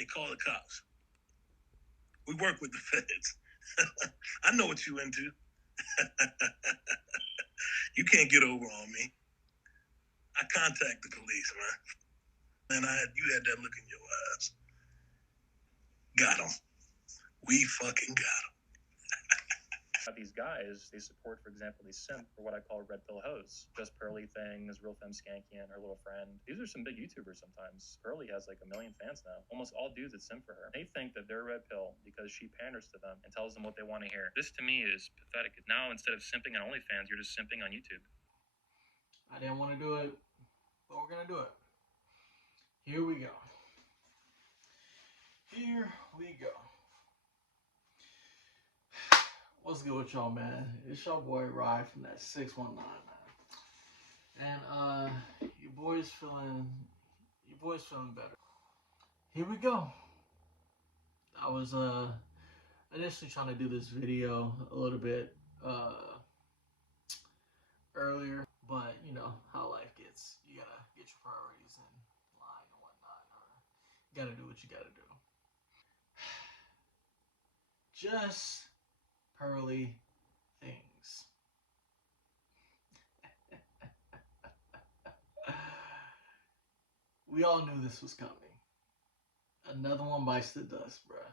Hey, call the cops. We work with the feds. I know what you into. You can't get over on me. I contact the police, man. And you had that look in your eyes. Got him. We fucking got him. These guys, they support, for example, these simp for what I call red pill hosts. JustPearlyThings, Real Femme Skanky, and her little friend. These are some big YouTubers sometimes. Pearly has like 1 million fans now. Almost all dudes that simp for her. They think that they're red pill because she panders to them and tells them what they want to hear. This to me is pathetic. Now, instead of simping on OnlyFans, you're just simping on YouTube. I didn't want to do it, but we're going to do it. Here we go. Here we go. What's good with y'all, man? It's your boy Rye from that 619, man. And your boy's feeling better. Here we go. I was initially trying to do this video a little bit earlier, but you know how life gets. You gotta get your priorities in line and whatnot, or you gotta do what you gotta do. Just Pearly Things. We all knew this was coming. Another one bites the dust, bruh.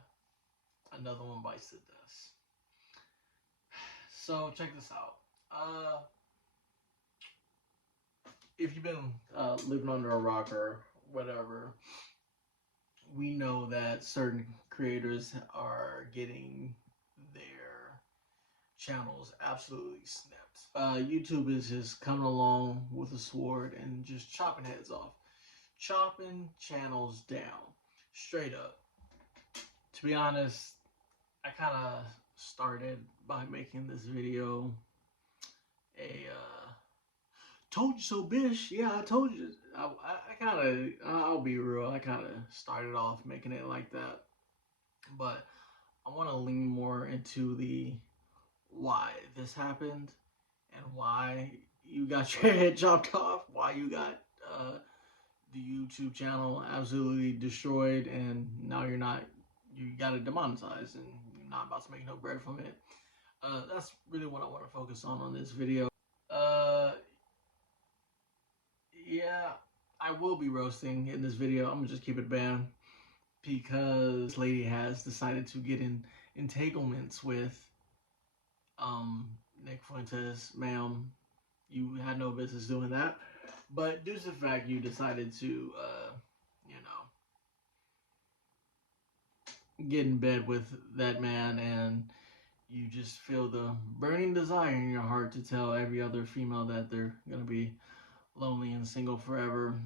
Another one bites the dust. So check this out. If you've been living under a rock or whatever, we know that certain creators are getting their channels absolutely snipped. YouTube is just coming along with a sword and just chopping heads off, chopping channels down, straight up. To be honest, I kind of started by making this video told you so, bitch. Yeah, I told you. I'll be real, I kind of started off making it like that. But I want to lean more into the why this happened and why you got your head chopped off, why you got the YouTube channel absolutely destroyed, and now you got it demonetized, and you're not about to make no bread from it. That's really what I want to focus on this video. Yeah, I will be roasting in this video. I'm gonna just keep it banned because this lady has decided to get in entanglements with Nick Fuentes. Ma'am, you had no business doing that. But due to the fact you decided to, you know, get in bed with that man, and you just feel the burning desire in your heart to tell every other female that they're gonna be lonely and single forever.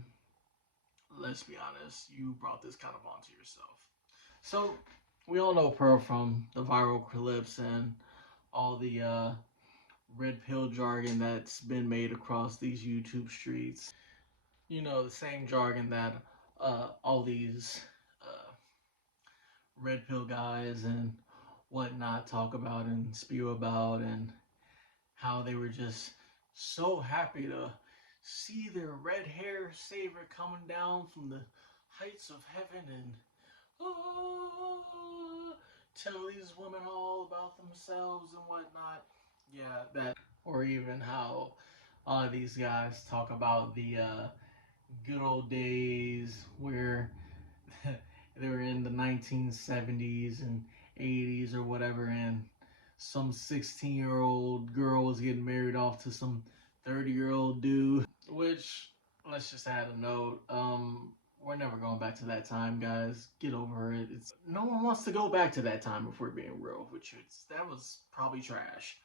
Let's be honest, you brought this kind of onto yourself. So, we all know Pearl from the viral clips and all the red pill jargon that's been made across these YouTube streets. You know, the same jargon that all these red pill guys and whatnot talk about and spew about, and how they were just so happy to see their red hair savior coming down from the heights of heaven and tell these women all about themselves and whatnot. Yeah, that. Or even how these guys talk about the good old days where they were in the 1970s and 80s or whatever, and some 16-year-old girl was getting married off to some 30-year-old dude. Which, let's just add a note, we're never going back to that time, guys. Get over it. No one wants to go back to that time, if we're being real with you. That was probably trash,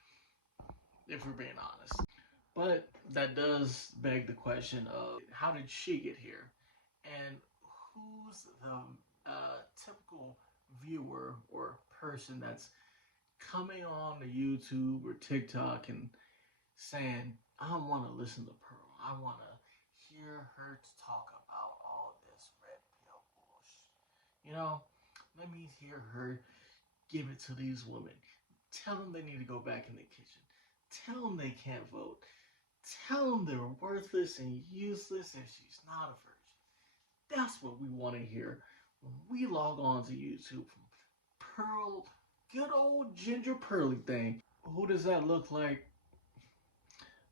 if we're being honest. But that does beg the question of, how did she get here? And who's the typical viewer or person that's coming on to YouTube or TikTok and saying, I want to listen to Pearl. I want to hear her talk about all this red pill bullshit. You know, let me hear her give it to these women. Tell them they need to go back in the kitchen. Tell them they can't vote. Tell them they're worthless and useless if she's not a virgin. That's what we want to hear. we log on to YouTube, Pearl, good old Ginger Pearly thing. Who does that look like?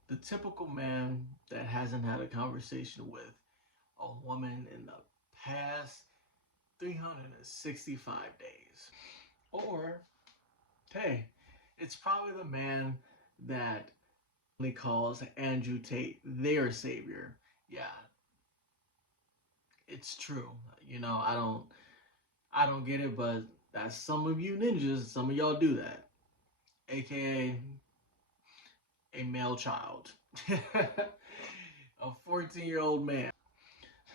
The typical man that hasn't had a conversation with a woman in the past 365 days. Or, hey, it's probably the man that calls Andrew Tate their savior. Yeah, it's true. You know, I don't get it, but that's some of you ninjas, some of y'all do that. AKA a male child. A 14-year-old man.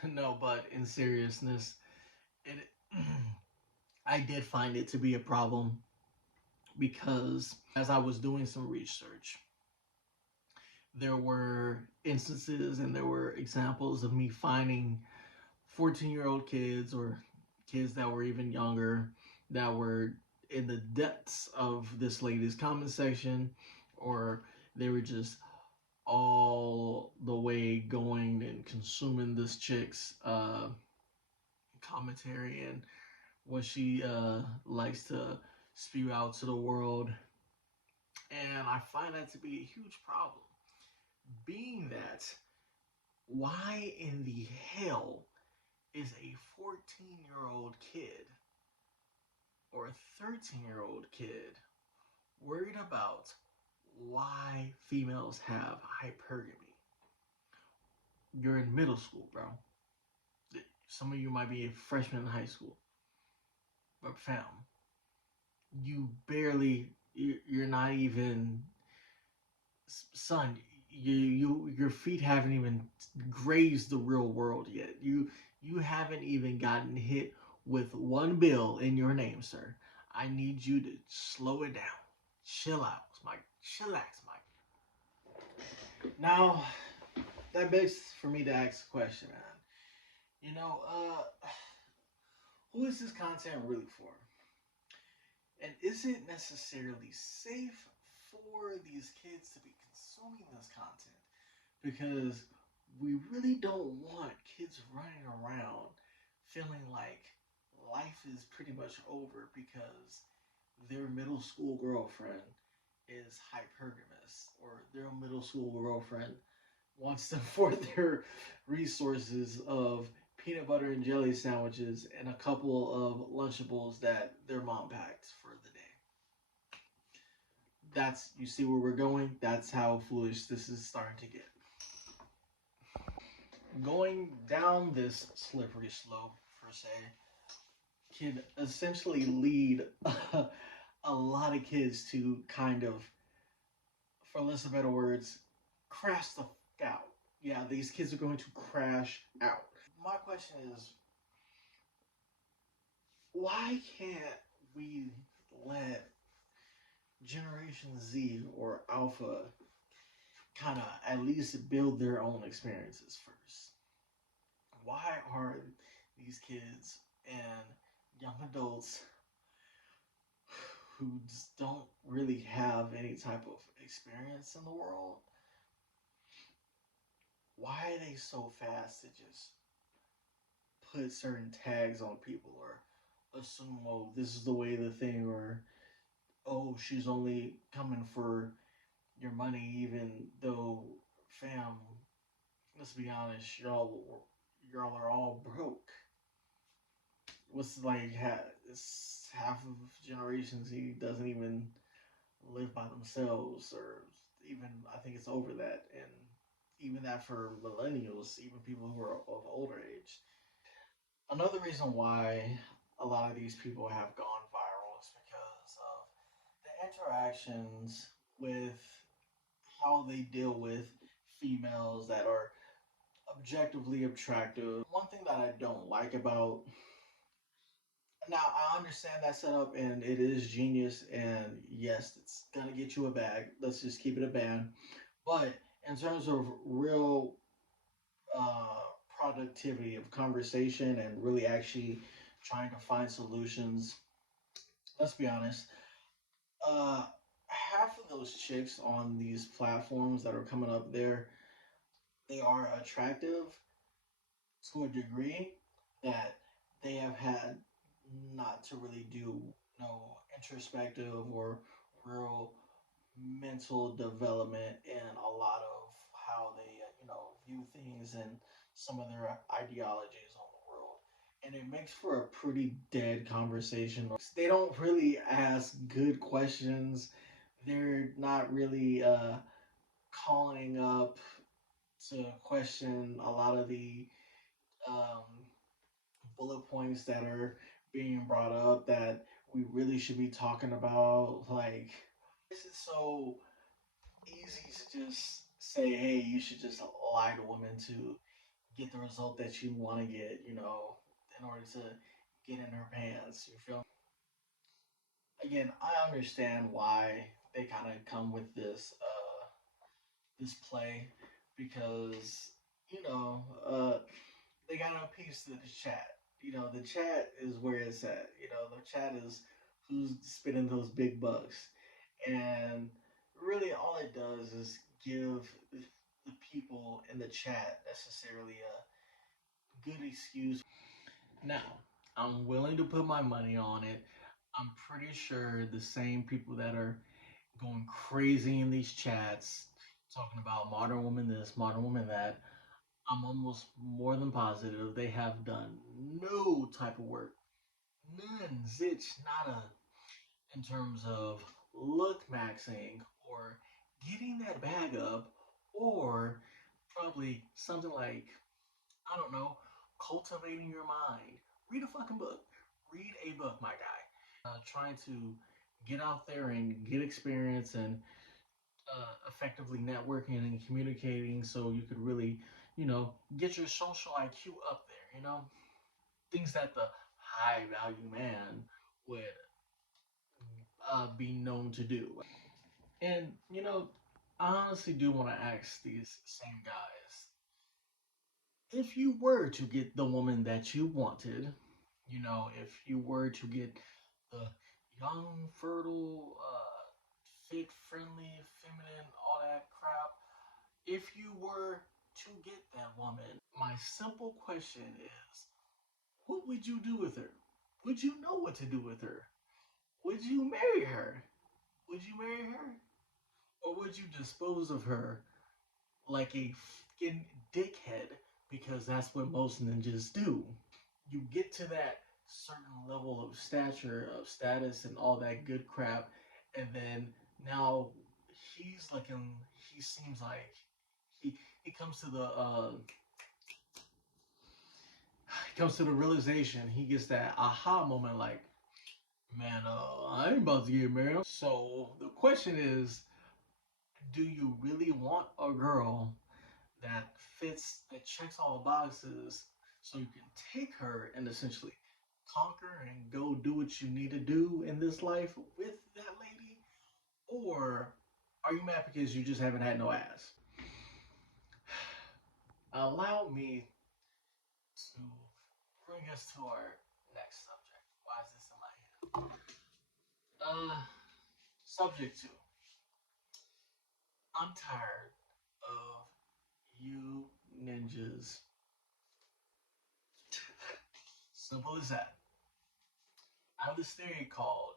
No, but in seriousness, it I did find it to be a problem because as I was doing some research, there were instances and there were examples of me finding 14-year-old kids or kids that were even younger that were in the depths of this lady's comment section, or they were just all the way going and consuming this chick's commentary and what she likes to spew out to the world. And I find that to be a huge problem. Being that, why in the hell is a 14-year-old kid or a 13-year-old kid worried about why females have hypergamy? You're in middle school, bro. Some of you might be a freshman in high school. But fam, you're not even, son, your feet haven't even grazed the real world yet. You haven't even gotten hit with one bill in your name, sir. I need you to slow it down. Chill out, Mike. Chillax, Mike. Now, that begs for me to ask a question, man. You know, who is this content really for? And is it necessarily safe for these kids to be consuming this content? Because we really don't want kids running around feeling like life is pretty much over because their middle school girlfriend is hypergamous, or their middle school girlfriend wants them for their resources of peanut butter and jelly sandwiches and a couple of Lunchables that their mom packed for the day. That's, you see where we're going? That's how foolish this is starting to get. Going down this slippery slope, per se, can essentially lead a lot of kids to kind of, for less of better words, crash the out. Yeah, these kids are going to crash out. My question is, why can't we let Generation Z or Alpha kind of at least build their own experiences first? Why are these kids and young adults who just don't really have any type of experience in the world, why are they so fast to just put certain tags on people or assume, oh, this is the way the thing, or oh, she's only coming for your money, even though, fam, let's be honest, y'all are all broke. What's like half of generations he doesn't even live by themselves, or even I think it's over that, and even that for millennials, even people who are of older age. Another reason why a lot of these people have gone viral is because of the interactions with how they deal with females that are objectively attractive. One thing that I don't like about, now I understand that setup and it is genius, and yes, it's gonna get you a bag. Let's just keep it a band. But in terms of real uh, productivity of conversation and really actually trying to find solutions, let's be honest. Uh, Half of those chicks on these platforms that are coming up there, they are attractive to a degree that they have had not to really do no introspective or real mental development in a lot of how they view things and some of their ideologies on the world, and it makes for a pretty dead conversation. They don't really ask good questions. They're not really calling up to question a lot of the um, bullet points that are being brought up that we really should be talking about. Like, this is so easy to just say, hey, you should just lie to women to get the result that you want to get, in order to get in her pants. You feel me? Again, I understand why they kind of come with this play because they got a piece of the chat. The chat is where it's at. The chat is who's spending those big bucks. And really, all it does is give the people in the chat necessarily a good excuse. Now, I'm willing to put my money on it. I'm pretty sure the same people that are going crazy in these chats talking about modern woman this, modern woman that, I'm almost more than positive they have done no type of work. None, zitch, nada, in terms of look maxing or getting that bag up or probably something like, I don't know, cultivating your mind. Read a fucking book. Read a book, my guy. Trying to get out there and get experience and effectively networking and communicating so you could really, get your social IQ up there, things that the high value man would be known to do. And, I honestly do want to ask these same guys, if you were to get the woman that you wanted, if you were to get the young, fertile, fit, friendly, feminine, all that crap, if you were to get that woman, my simple question is, what would you do with her? Would you know what to do with her? Would you marry her? Would you marry her? Or would you dispose of her like a fucking dickhead? Because that's what most ninjas do. You get to that certain level of stature, of status, and all that good crap, and then now he seems like he comes to the realization, he gets that aha moment, like, man, I ain't about to get married. So the question is, do you really want a girl that checks all the boxes, so you can take her and essentially conquer and go do what you need to do in this life with that lady? Or are you mad because you just haven't had no ass? Allow me to bring us to our next subject. Why is this in my hand? Subject two. I'm tired of you ninjas. Simple as that. I have this theory called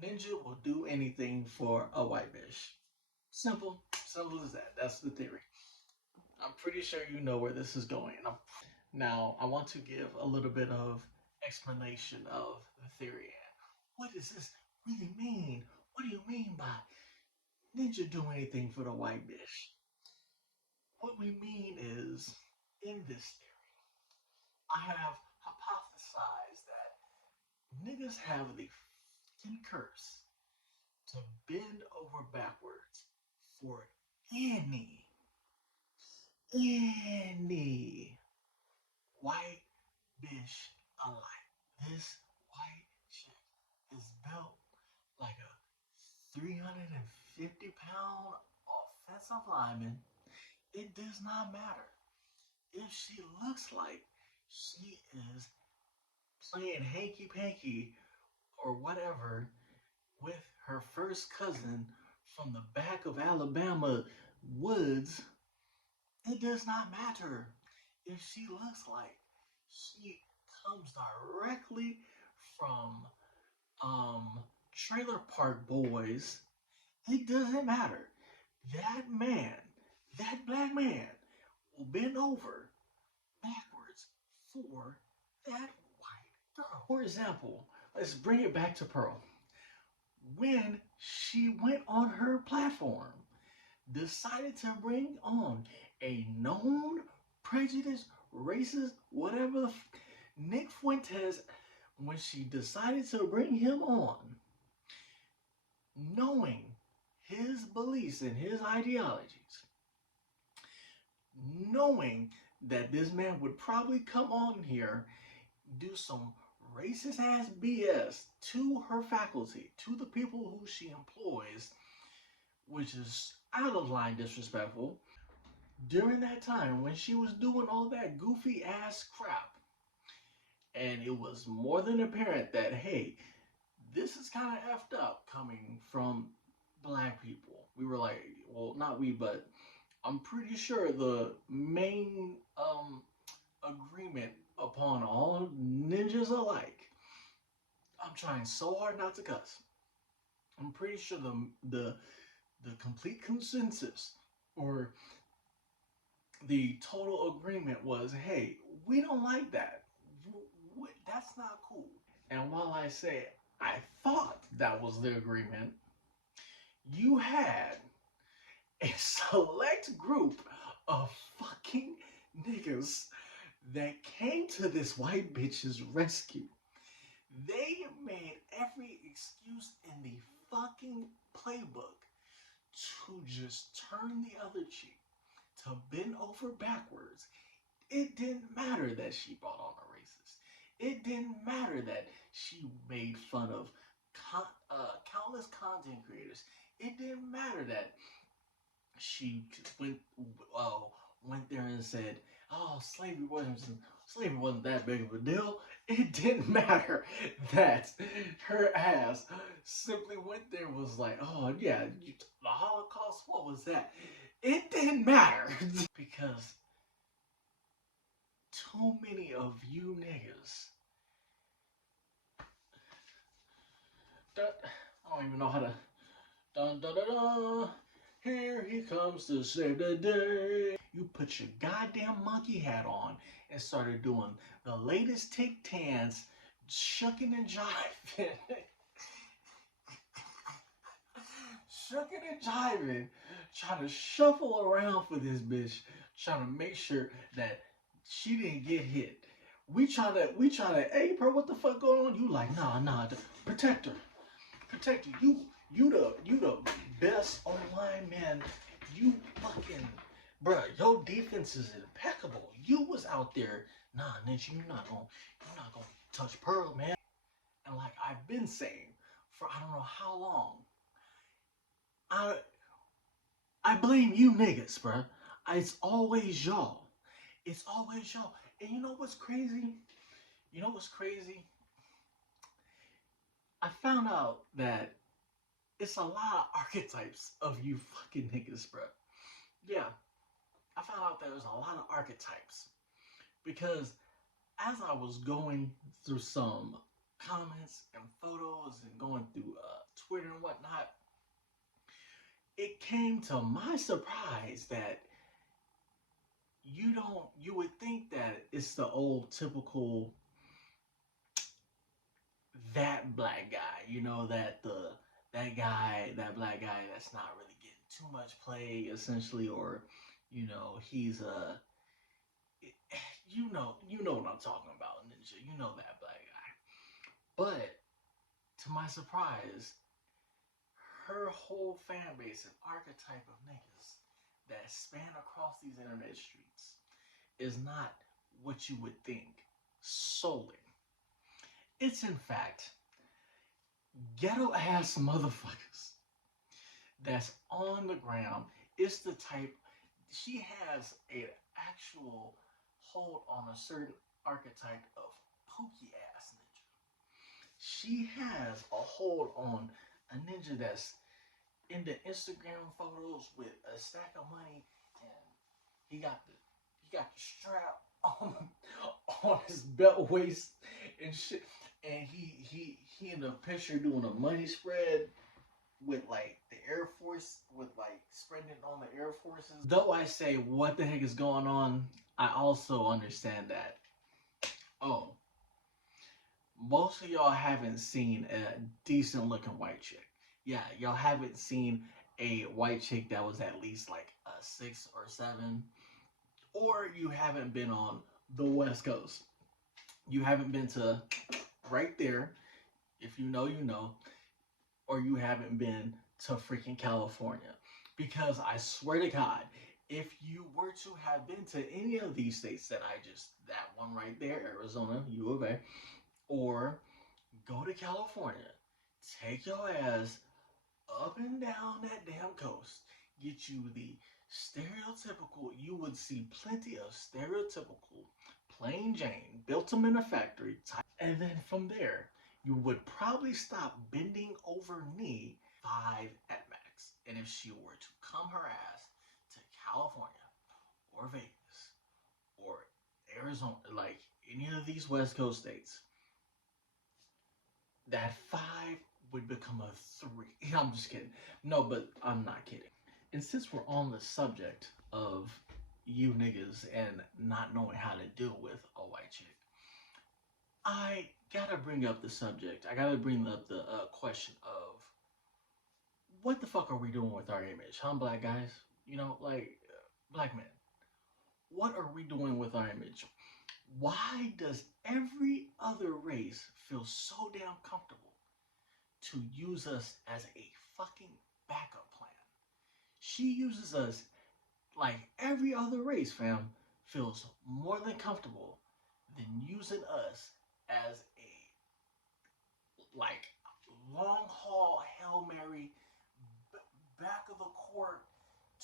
Ninja will do anything for a white bitch. Simple. Simple as that. That's the theory. I'm pretty sure you know where this is going. Now, I want to give a little bit of explanation of the theory. What does this really mean? What do you mean by Ninja do anything for the white bitch? What we mean is, in this theory, I have hypothesized that niggas have the fucking curse to bend over backwards for any white bitch alive. This white chick is built like a 350-pound offensive lineman. It does not matter if she looks like she is playing hanky panky or whatever with her first cousin from the back of Alabama woods. It does not matter if she looks like she comes directly from Trailer Park Boys. It doesn't matter. That man, that black man, will bend over backwards for that white girl. For example, let's bring it back to Pearl. When she went on her platform, decided to bring on a known prejudiced, racist, whatever Nick Fuentes, when she decided to bring him on, knowing his beliefs and his ideologies, knowing that this man would probably come on here, do some racist ass BS to her faculty, to the people who she employs, which is out of line disrespectful. During that time when she was doing all that goofy ass crap, and it was more than apparent that, hey, this is kind of effed up coming from black people. We were like, well, not we, but I'm pretty sure the main agreement upon all ninjas alike. I'm trying so hard not to cuss. I'm pretty sure the complete consensus or the total agreement was, hey, we don't like that. That's not cool. And while I say I thought that was the agreement, you had a select group of fucking niggas that came to this white bitch's rescue. They made every excuse in the fucking playbook to just turn the other cheek, to bend over backwards. It didn't matter that she brought on a racist. It didn't matter that she made fun of countless content creators. It didn't matter that she went there and said, "Oh, slavery wasn't that big of a deal." It didn't matter that her ass simply went there and was like, "Oh yeah, the Holocaust, what was that?" It didn't matter because too many of you niggas. I don't even know how to. Dun dun dun dun. Here he comes to save the day. You put your goddamn monkey hat on and started doing the latest TikToks, shucking and jiving. Shucking and jiving, trying to shuffle around for this bitch, trying to make sure that she didn't get hit. We trying to, hey bro, what the fuck going on? You like, nah, protect her. You the best online man. You fucking, bruh, your defense is impeccable. You was out there, nah, ninja, you're not gonna touch Pearl, man. And like I've been saying for I don't know how long, I blame you niggas, bruh. It's always y'all. It's always y'all. And you know what's crazy? You know what's crazy? I found out that it's a lot of archetypes of you fucking niggas, bruh. Yeah, I found out that there's a lot of archetypes. Because as I was going through some comments and photos and going through Twitter and whatnot, it came to my surprise that you would think that it's the old typical that black guy, you know, that black guy that's not really getting too much play essentially, or you know, he's you know what I'm talking about, ninja. You know that black guy. But to my surprise, her whole fan base and archetype of niggas that span across these internet streets is not what you would think solely. It's in fact ghetto ass motherfuckers that's on the ground. It's the type, she has an actual hold on a certain archetype of pookie ass ninja. She has a hold on a ninja that's in the Instagram photos with a stack of money, and he got the strap, on, on his belt waist and shit. And he in the picture doing a money spread with like the Air Force, with like spreading it on the Air Forces. Though I say, what the heck is going on? I also understand that. Oh, most of y'all haven't seen a decent looking white chick. Yeah, y'all haven't seen a white chick that was at least like a 6 or 7, or you haven't been on the West Coast. You haven't been to right there. If you know, you know, or you haven't been to freaking California. Because I swear to God, if you were to have been to any of these states that one right there, Arizona, U of A, or go to California, take your ass up and down that damn coast, get you the stereotypical, you would see plenty of stereotypical plain Jane, built them in a factory type. And then from there, you would probably stop bending over knee 5 at max. And if she were to come her ass to California or Vegas or Arizona, like any of these West Coast states, that 5 would become a 3. I'm just kidding. No, but I'm not kidding. And since we're on the subject of you niggas and not knowing how to deal with a white chick, I gotta bring up the subject. I gotta bring up the question of what the fuck are we doing with our image, huh, black guys? You know, like black men. What are we doing with our image? Why does every other race feel so damn comfortable to use us as a fucking backup plan? She uses us like every other race, fam, feels more than comfortable than using us as a like long haul Hail Mary, back of the court,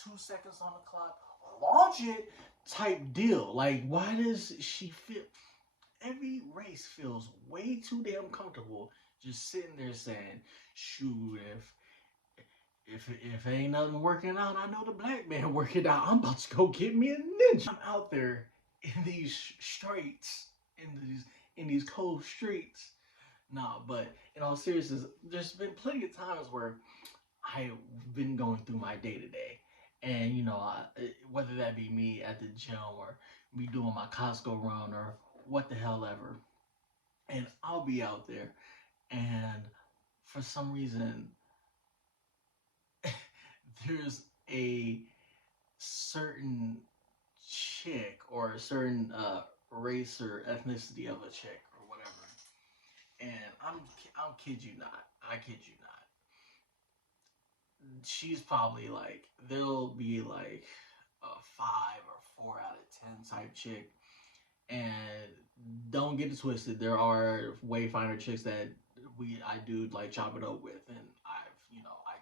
2 seconds on the clock, launch it type deal. Like, why does she feel? Every race feels way too damn comfortable just sitting there saying, shoot, if ain't nothing working out, I know the black man working out. I'm about to go get me a ninja. I'm out there in these streets, in these cold streets. Nah, but in all seriousness, there's been plenty of times where I've been going through my day to day, and you know, whether that be me at the gym or me doing my Costco run or what the hell ever, and I'll be out there, and for some reason, there's a certain chick or a certain race or ethnicity of a chick or whatever, and I'm kid you not, I kid you not, she's probably like, there'll be like a 5 or 4 out of 10 type chick. And don't get it twisted, there are way finer chicks that I do like chop it up with, and I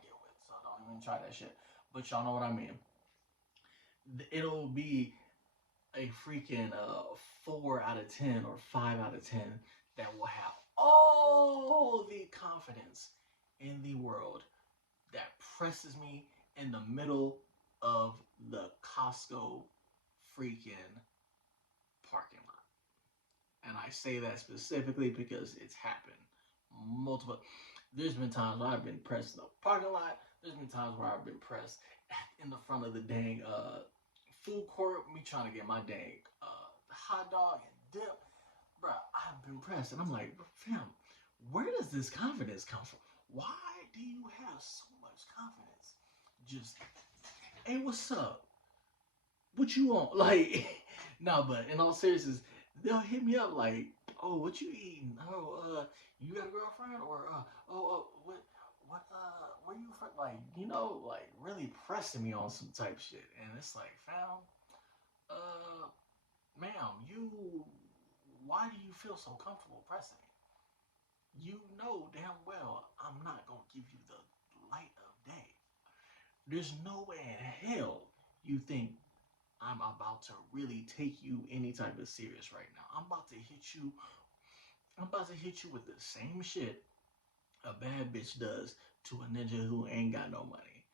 get with. So don't even try that shit. But y'all know what I mean. It'll be a freaking 4 out of 10 or 5 out of 10 that will have all the confidence in the world that presses me in the middle of the Costco freaking parking lot. And I say that specifically because it's happened multiple. There's been times where I've been pressed in the parking lot. There's been times where I've been pressed in the front of the dang food court, me trying to get my dang hot dog and dip. Bruh, I've been pressed. And I'm like, fam, where does this confidence come from? Why do you have so much confidence? Just, hey, what's up? What you want? Like, no, but in all seriousness, they'll hit me up like, oh, what you eating? Oh, you got a girlfriend? Or, where you from? Like, like really pressing me on some type shit. And it's like, fam, uh, ma'am, why do you feel so comfortable pressing me? You know damn well I'm not gonna give you the light of day. There's no way in hell you think I'm about to really take you any type of serious right now. I'm about to hit you. I'm about to hit you with the same shit a bad bitch does to a ninja who ain't got no money.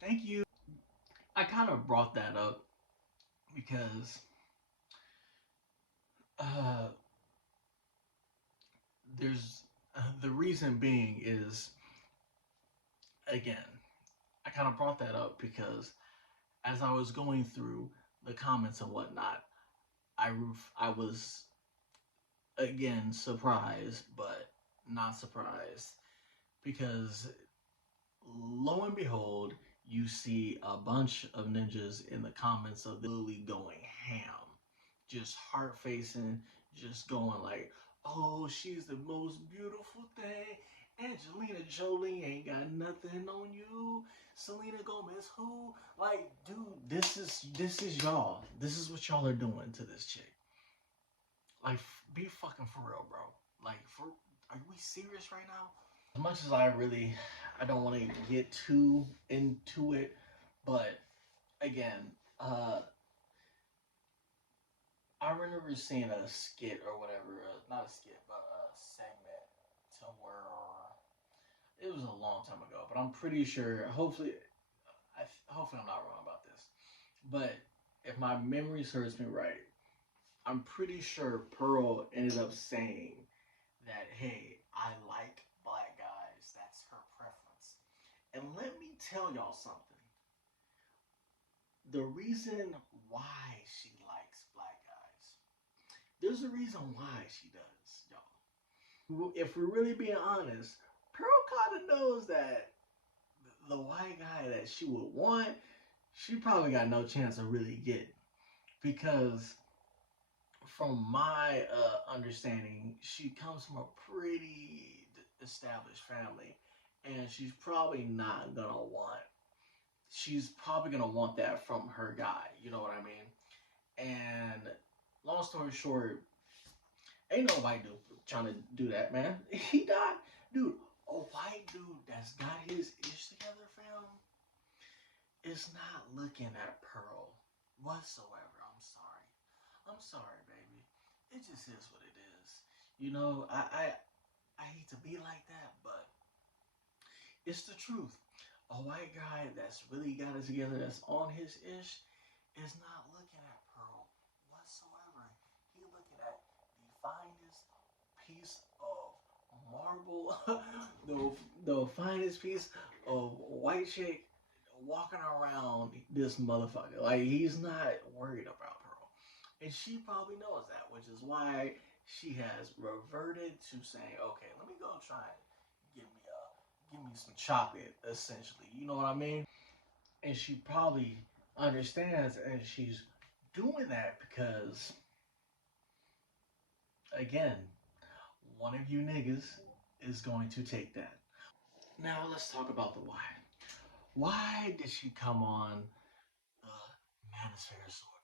Thank you. I kind of brought that up because Uh, there's the reason being is, again, I kind of brought that up because as I was going through the comments and whatnot, I was again surprised, but not surprised because lo and behold, you see a bunch of ninjas in the comments of literally going ham, just heart facing, just going like, "Oh, she's the most beautiful thing. Angelina Jolie ain't got nothing on you. Selena Gomez, who? Like, dude, this is y'all. This is what y'all are doing to this chick. Like, be fucking for real, bro. Like, are we serious right now? As much as I don't want to get too into it, but again, I remember seeing a skit or whatever, not a skit, but a segment to where it was a long time ago, but I'm pretty sure. Hopefully I'm not wrong about this, but if my memory serves me right, I'm pretty sure Pearl ended up saying that, hey, I like black guys. That's her preference. And let me tell y'all something. The reason why she likes black guys, there's a reason why she does, y'all. If we're really being honest, Pearl kind of knows that the white guy that she would want, she probably got no chance of really getting. Because from my understanding, she comes from a pretty established family, and she's probably gonna want that from her guy. You know what I mean? And long story short, ain't no white dude trying to do that, man. He got, dude, a white dude that's got his ish together, fam, is not looking at Pearl whatsoever. I'm sorry, baby. It just is what it is. You know, I hate to be like that, but it's the truth. A white guy that's really got it together, that's on his ish, is not looking at Pearl whatsoever. He looking at the finest piece of marble, the finest piece of white chick walking around this motherfucker. Like, he's not worried about Pearl, and she probably knows that, which is why she has reverted to saying, "Okay, let me go try and give me some chocolate," essentially. You know what I mean? And she probably understands, and she's doing that because, again, one of you niggas is going to take that. Now let's talk about the why. Why did she come on the Manosphere Sword?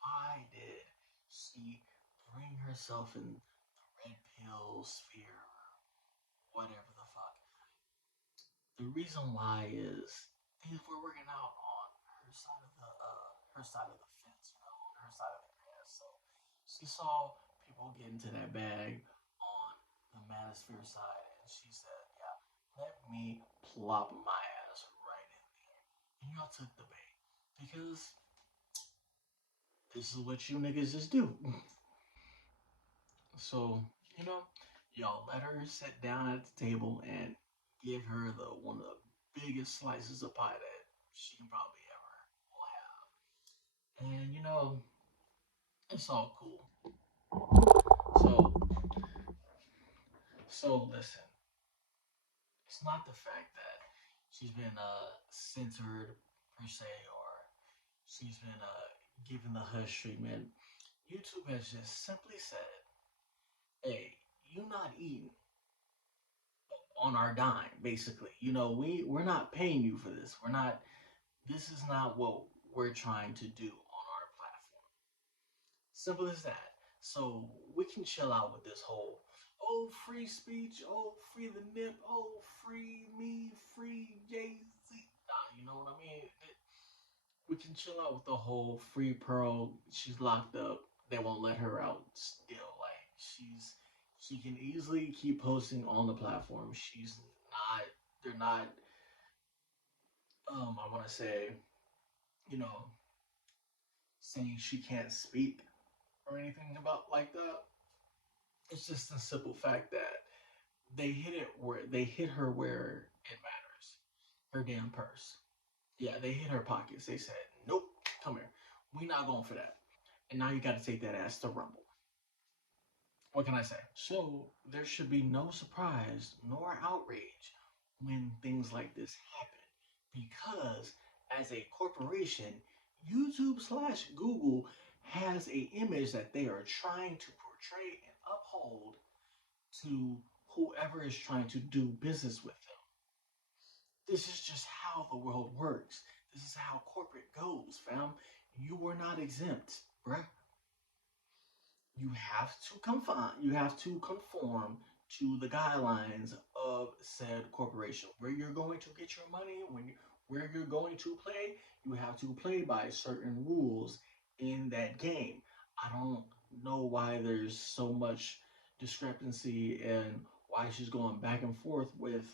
Why did she bring herself in the red pill sphere or whatever the fuck? The reason why is things were working out on her side of the fence, you know, on her side of the grass. So she saw people get into that bag on the Manosphere side, and she said, "Yeah, let me plop my ass right in there." And y'all took the bait because this is what you niggas just do. So, you know, y'all let her sit down at the table and give her the one of the biggest slices of pie that she can probably ever will have. And you know, it's all cool. So listen, it's not the fact that she's been censored per se, or she's been given the hush treatment. YouTube has just simply said, "Hey, you not eating on our dime, basically. You know, we're not paying you for this. We're not. This is not what we're trying to do on our platform. Simple as that. So we can chill out with this whole, oh, free speech, oh, free the nip, oh, free me, free Jay Z. Nah, you know what I mean? We can chill out with the whole free Pearl. She's locked up. They won't let her out still. Like, she can easily keep posting on the platform. She's not. They're not. I want to say, you know, saying she can't speak. or anything about like that. It's just a simple fact that they hit her where it matters. Her damn purse. Yeah, they hit her pockets. They said, "Nope, come here. We not going for that." And now you got to take that ass to Rumble. What can I say? So there should be no surprise nor outrage when things like this happen, because as a corporation, YouTube slash Google has a image that they are trying to portray and uphold to whoever is trying to do business with them. This is just how the world works. This is how corporate goes, fam. You were not exempt, bruh. You have to conform to the guidelines of said corporation. Where you're going to get your money, where you're going to play, you have to play by certain rules in that game. I don't know why there's so much discrepancy and why she's going back and forth with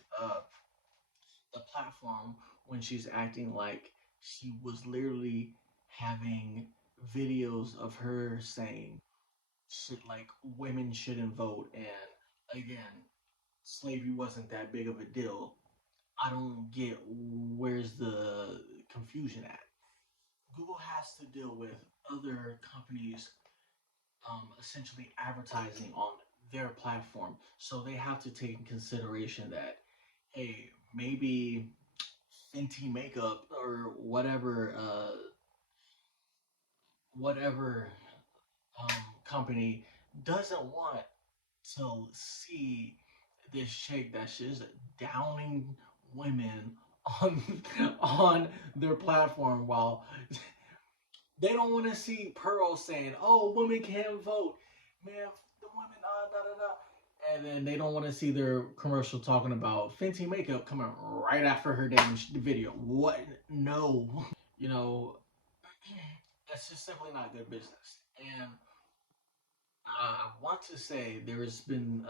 the platform when she's acting like she was literally having videos of her saying shit like women shouldn't vote and again slavery wasn't that big of a deal. I don't get where's the confusion at. Google has to deal with other companies essentially advertising on their platform, so they have to take in consideration that hey, maybe Fenty makeup or whatever company doesn't want to see this chick that's just downing women on on their platform while they don't want to see Pearl saying, "Oh, women can't vote, man. The women, da da da." And then they don't want to see their commercial talking about Fenty makeup coming right after her damn video. What? No. You know, that's just simply not good business. And I want to say there's been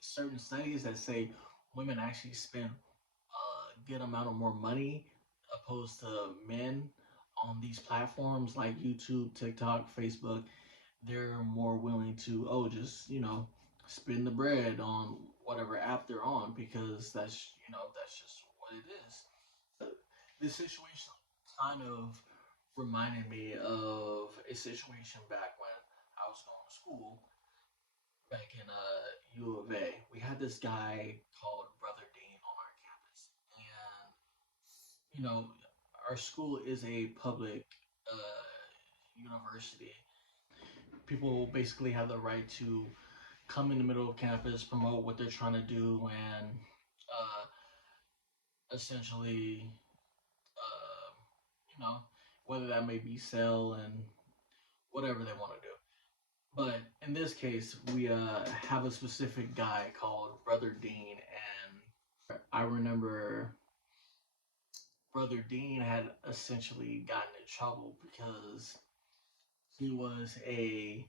certain studies that say women actually spend a good amount of more money opposed to men on these platforms like YouTube, TikTok, Facebook. They're more willing to just spend the bread on whatever app they're on because that's just what it is. This situation kind of reminded me of a situation back when I was going to school back in U of A. We had this guy called Brother Dean on our campus, and our school is a public university. People basically have the right to come in the middle of campus, promote what they're trying to do, and essentially, uh, whether that may be sell and whatever they want to do. But in this case, we have a specific guy called Brother Dean, and I remember Brother Dean had essentially gotten in trouble because he was a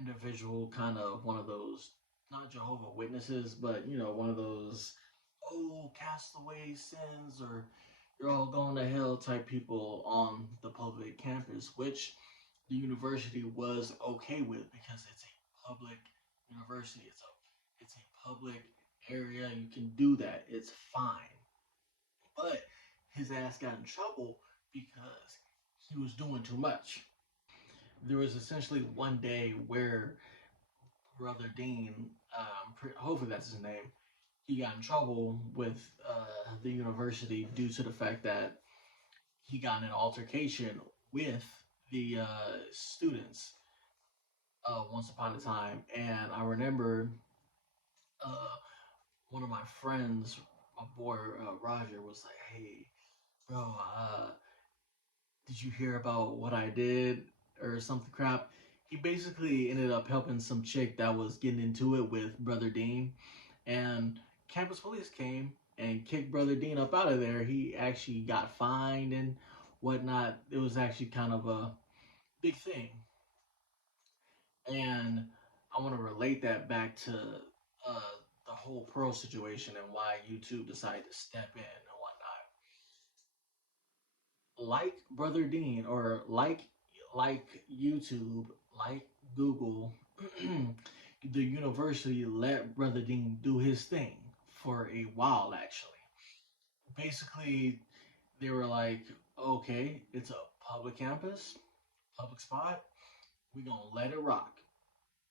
individual, kind of one of those not Jehovah Witnesses, but one of those castaway sins or you're all going to hell type people on the public campus, which the university was okay with because it's a public university. It's a public area. You can do that. It's fine. But his ass got in trouble because he was doing too much. There was essentially one day where Brother Dean, hopefully that's his name, he got in trouble with the university due to the fact that he got in an altercation with the students once upon a time. And I remember uh, one of my friends, my boy Roger, was like, "Hey, bro, did you hear about what I did or something crap?" He basically ended up helping some chick that was getting into it with Brother Dean, and campus police came and kicked Brother Dean up out of there. He actually got fined and whatnot. It was actually kind of a big thing, and I want to relate that back to uh, the whole Pearl situation and why YouTube decided to step in and whatnot. Like Brother Dean or like YouTube, like Google, the university let Brother Dean do his thing for a while, actually. Basically, they were like, okay, it's a public campus, public spot. We're going to let it rock.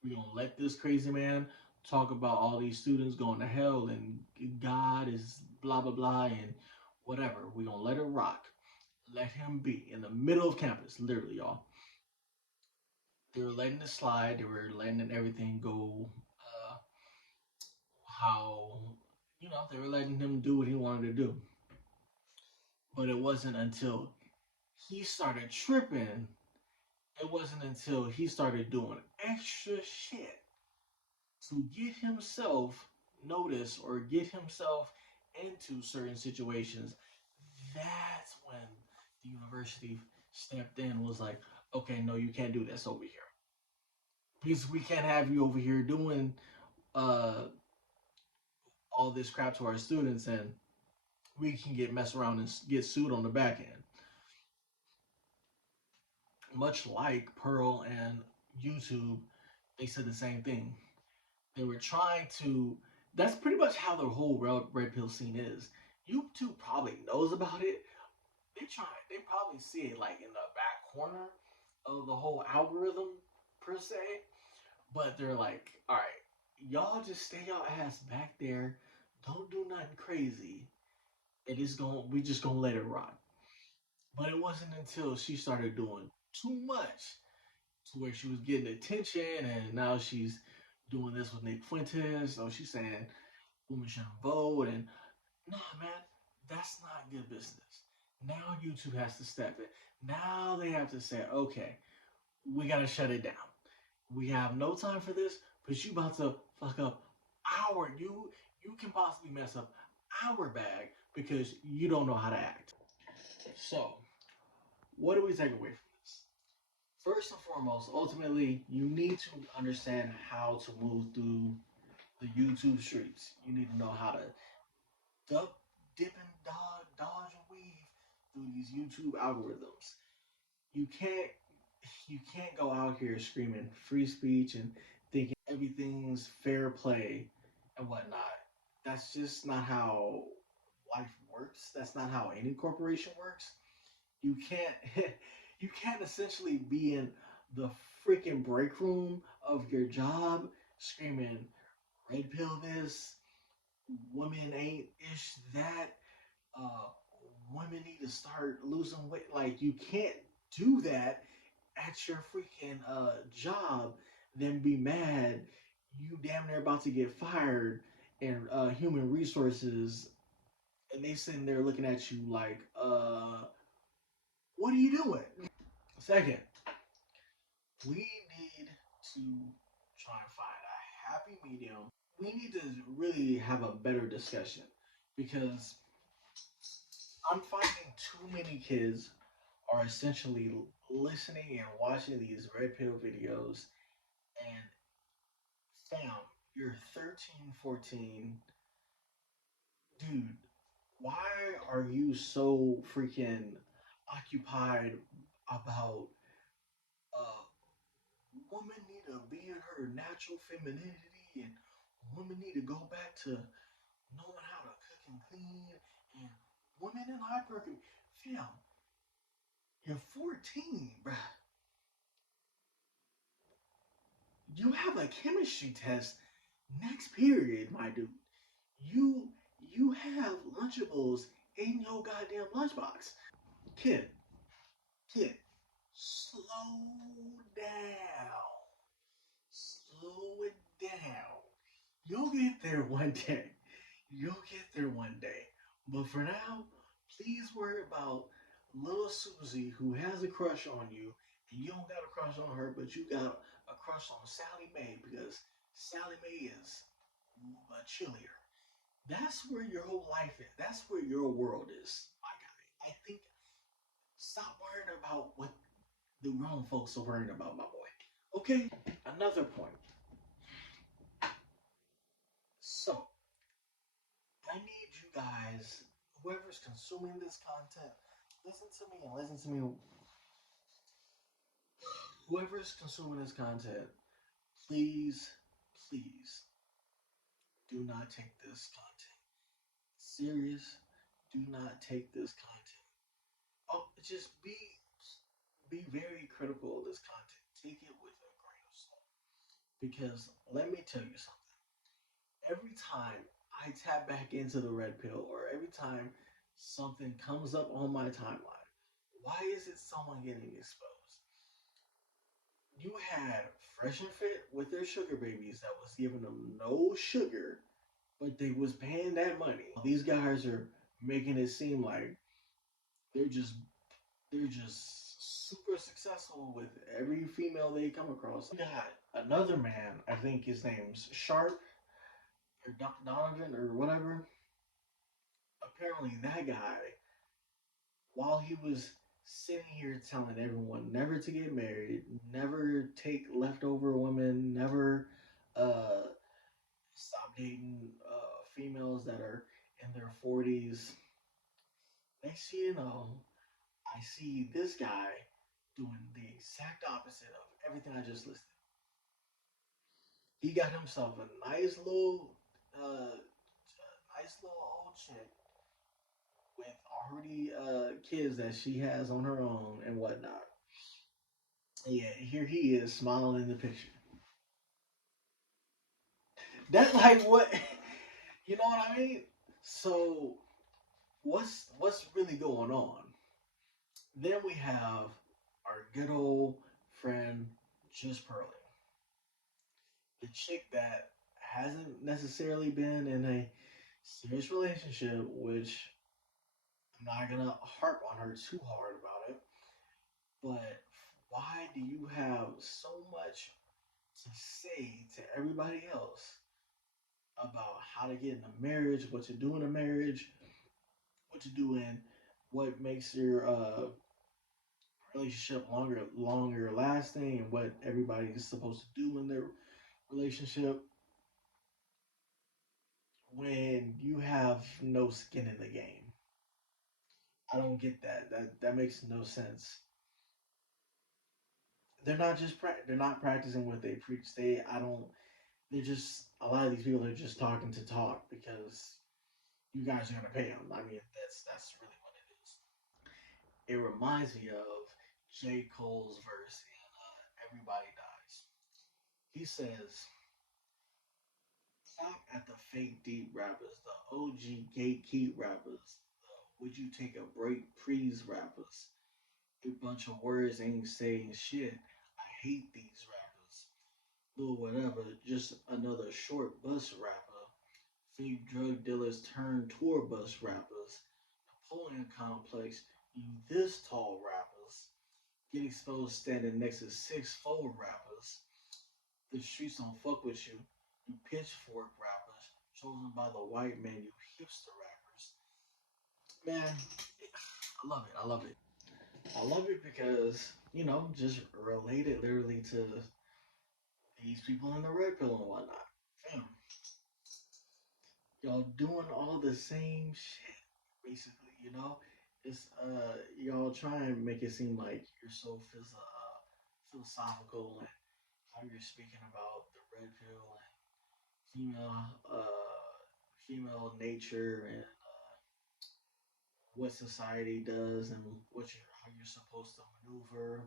We're going to let this crazy man talk about all these students going to hell and God is blah, blah, blah, and whatever. We're going to let it rock. Let him be in the middle of campus, literally, y'all. They were letting it slide. They were letting everything go how, they were letting him do what he wanted to do. But it wasn't until he started tripping, it wasn't until he started doing extra shit to get himself noticed or get himself into certain situations. That's when the university stepped in and was like, okay, no, you can't do this over here. Because we can't have you over here doing uh, all this crap to our students and we can get messed around and get sued on the back end. Much like Pearl and YouTube, they said the same thing. They were trying to. That's pretty much how the whole red pill scene is. YouTube probably knows about it. They probably see it like in the back corner of the whole algorithm per se. But they're like, all right, y'all just stay your ass back there. Don't do nothing crazy. We just gonna let it rock. But it wasn't until she started doing too much to where she was getting attention, and now she's doing this with Nick Fuentes. So she's saying women shouldn't vote, and nah, man, that's not good business. Now YouTube has to step in. Now they have to say, okay, we gotta shut it down. We have no time for this, but you about to fuck up our you can possibly mess up our bag because you don't know how to act. So, what do we take away from this? First and foremost, ultimately, you need to understand how to move through the YouTube streets. You need to know how to duck, dip, and dodge and weave through these YouTube algorithms. You can't you can't go out here screaming free speech and thinking everything's fair play and whatnot. That's just not how life works. That's not how any corporation works. You can't you can't essentially be in the freaking break room of your job screaming red pill this, women ain't ish that, uh women need to start losing weight. Like you can't do that at your freaking job, then be mad you damn near about to get fired and human resources and they sitting there looking at you like what are you doing? Second, we need to try and find a happy medium. We need to really have a better discussion because I'm finding too many kids are essentially listening and watching these red pill videos and fam, you're 13, 14, dude, why are you so freaking occupied about uh women need to be in her natural femininity and women need to go back to knowing how to cook and clean and women in hypergamy. Fam, you're 14, bruh. You have a chemistry test next period, my dude. You you have Lunchables in your goddamn lunchbox. Kid, kid, slow down. Slow it down. You'll get there one day. You'll get there one day. But for now, please worry about little Susie who has a crush on you, and you don't got a crush on her, but you got a crush on Sally Mae because Sally Mae is a cheerleader. That's where your whole life is. That's where your world is, my guy. I think stop worrying about what the grown folks are worrying about, my boy. Okay? Another point. So, I need you guys, whoever's consuming this content, listen to me and listen to me whoever's consuming this content, please, please do not take this content serious. Do not take this content. Oh, just be very critical of this content. Take it with a grain of salt. Because let me tell you something. Every time I tap back into the red pill, or every time something comes up on my timeline, why is it someone getting exposed? You had Fresh and Fit with their sugar babies that was giving them no sugar, but they was paying that money. These guys are making it seem like they're just they're just super successful with every female they come across. We got another man, I think his name's Sharp or Donovan or whatever. Apparently, that guy, while he was sitting here telling everyone never to get married, never take leftover women, never uh, stop dating females that are in their 40s. Next thing you know, I see this guy doing the exact opposite of everything I just listed. He got himself a nice little old chick with already kids that she has on her own and whatnot. Yeah, here he is smiling in the picture. That's like what you know what I mean? So what's really going on? Then we have our good old friend Just Pearly, the chick that hasn't necessarily been in a serious relationship, which I'm not gonna harp on her too hard about it. But why do you have so much to say to everybody else about how to get in a marriage, what to do in a marriage, what to do in what makes your relationship longer lasting, and what everybody's supposed to do in their relationship when you have no skin in the game? I don't get that. That makes no sense. They're not practicing what they preach. I don't. They're just a lot of these people are just talking to talk because you guys are gonna pay them. I mean, that's really what it is. It reminds me of J. Cole's verse in "Everybody Dies." He says, "Stop at the fake deep rappers, the OG gatekeep rappers, the would you take a break please rappers. A bunch of words ain't saying shit. I hate these rappers. Little whatever, just another short bus rapper. Fake drug dealers turn tour bus rappers. Napoleon complex, you this tall rappers. Get exposed standing next to 6'4" rappers. The streets don't fuck with you. You pitchfork rappers. Chosen by the white man, you hipster rappers. Man, I love it. I love it. I love it because, just related literally to these people in the red pill and whatnot. Fam, y'all doing all the same shit, basically, It's y'all try and make it seem like you're so philosophical and how you're speaking about the red pill and female female nature and what society does and how you're supposed to maneuver.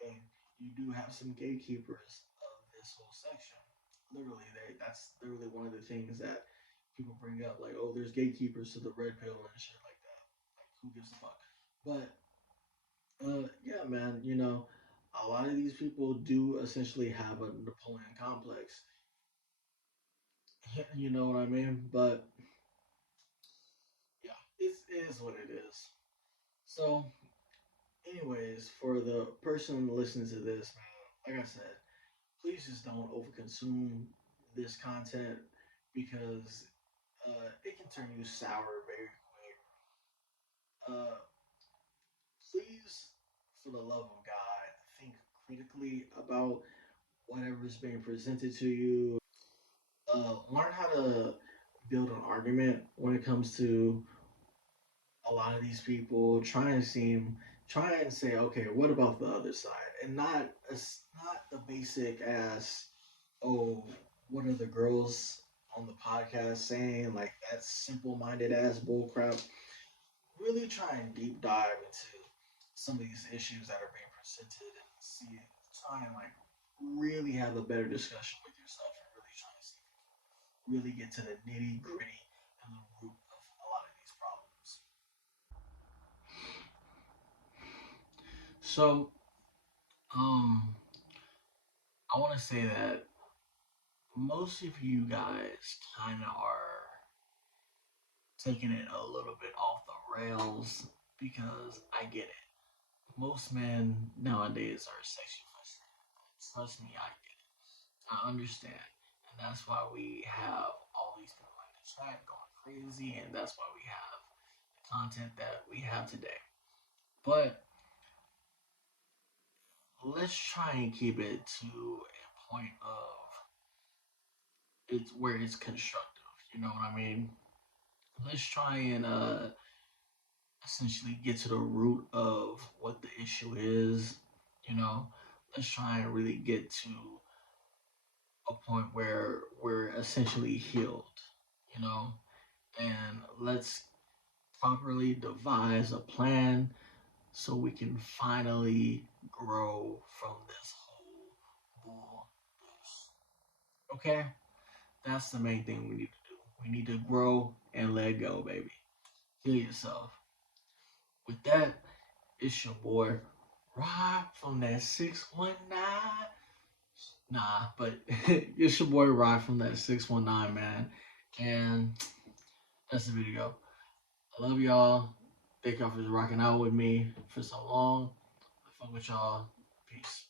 And you do have some gatekeepers of this whole section. Literally, that's literally one of the things that people bring up, like, oh, there's gatekeepers to the red pill and shit like that. Like, who gives a fuck? But yeah, man, a lot of these people do essentially have a Napoleon complex. You know what I mean? But yeah, it is what it is. So, anyways, for the person listening to this, man, like I said, please just don't overconsume this content because it can turn you sour very quick. Please, for the love of God, think critically about whatever is being presented to you. Learn how to build an argument when it comes to a lot of these people trying to seem try and say, okay, what about the other side, and not the basic ass. Oh, what are the girls on the podcast saying? Like that simple minded ass bullcrap. Really try and deep dive into some of these issues that are being presented and see try and like really have a better discussion with yourself and really try to see really get to the nitty gritty and the root of a lot of these problems. So, um, I want to say that most of you guys kind of are taking it a little bit off the rails because I get it. Most men nowadays are sexually frustrated. Trust me, I get it. I understand. And that's why we have all these people in the chat going crazy, and that's why we have the content that we have today. But let's try and keep it to a point of it's where it's constructive. You know what I mean? Let's try and essentially get to the root of what the issue is. You know, let's try and really get to a point where we're essentially healed. You know, and let's properly devise a plan so we can finally grow from this whole bull. Okay? That's the main thing we need to do. We need to grow and let go, baby. Heal yourself. With that, it's your boy, Rod from that 619. Nah, but it's your boy, Rod from that 619, man. And that's the video. I love y'all. Thank y'all for rocking out with me for so long. I fuck with y'all. Peace.